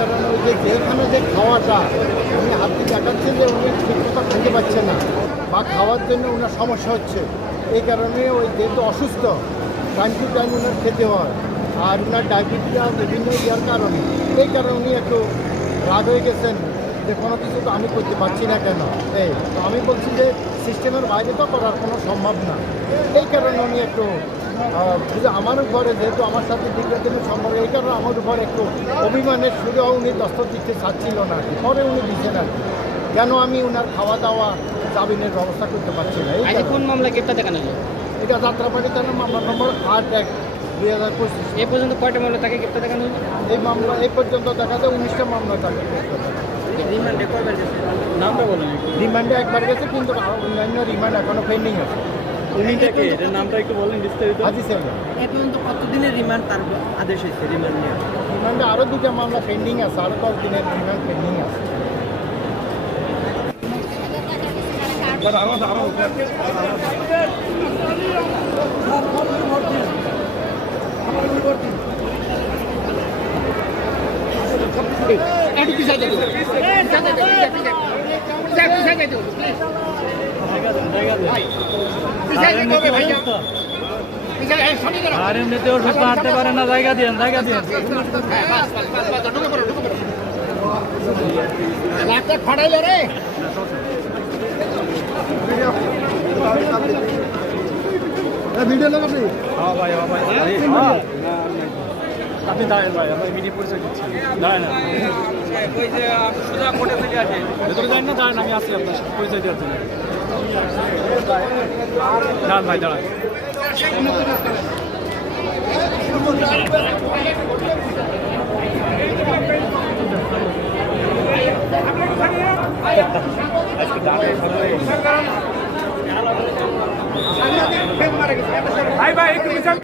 কারণে ওই যে যেখানে যে খাওয়াটা উনি হাতে দেখাচ্ছেন যে উনি ঠিক মতো খেতে পারছে না বা খাওয়ার জন্য ওনার সমস্যা হচ্ছে। এই কারণে ওই যেহেতু অসুস্থ টাইম টু টাইম ওনার খেতে হয় আর ওনার ডায়াবেটিস বিভিন্ন ইয়ার কারণে। এই কারণে উনি একটু রাগ হয়ে গেছেন যে কোনো কিছু তো আমি করতে পারছি না কেন? এই, তো আমি বলছি যে সিস্টেমের বাইরে তো করার কোনো সম্ভব না। এই কারণে উনি একটু আমার উপরে যেহেতু আমার সাথে দীর্ঘদিনের সম্পর্ক এই কারণে আমার উপর একটু অভিমানের সুযোগ উনি দস্তর দিতে চাচ্ছিল না আর কি। পরে উনি দিচ্ছেন আর কি। কেন আমি ওনার খাওয়া দাওয়া জামিনের ব্যবস্থা করতে পারছি না? এই কোন মামলা গ্রেপ্তার দেখানো এটা যাত্রাবাড়ি থানা মামলা নম্বর আট এক দুই হাজার পঁচিশ। এই পর্যন্ত কয়টা মামলা তাকে গ্রেপ্তার দেখানো হলো এই মামলা এই পর্যন্ত দেখা যায় উনিশটা মামলা থাকে নামটা বলুন রিমান্ডে একবার গেছে কিন্তু অন্যান্য রিমান্ড এখনও পেন্ডিং আছে। উনিটা কে এটার নামটা একটু বলেন বিস্তারিত এ পর্যন্ত কতদিনের রিমান্ড তার আদেশ হয়েছে রিমান্ড নিয়ে রিমান্ডে আরও দুটা মামলা পেন্ডিং আছে আরও দশ দিনের রিমান্ড পেন্ডিং আছে পিছাই দেবো পিছাই দেবো পিছাই দেবো ভাইয়া আর এমনিতে অসুস্থ হাঁটতে পারে না জায়গা দিন জায়গা দিন হ্যাঁ ফাড়াইলে রে। ভিডিও লোক আপনি। হ্যাঁ ভাই হ্যাঁ ভাই। হ্যাঁ। আপনি দাঁড়ান ভাই আমি পরিচয় দিচ্ছি। দাঁড়ান। ভেতরে যান না দাঁড়ান আমি আসি আপনার সাথে পরিচয় দেওয়ার জন্য। দাঁড়ান ভাই দাঁড়ান। আজকে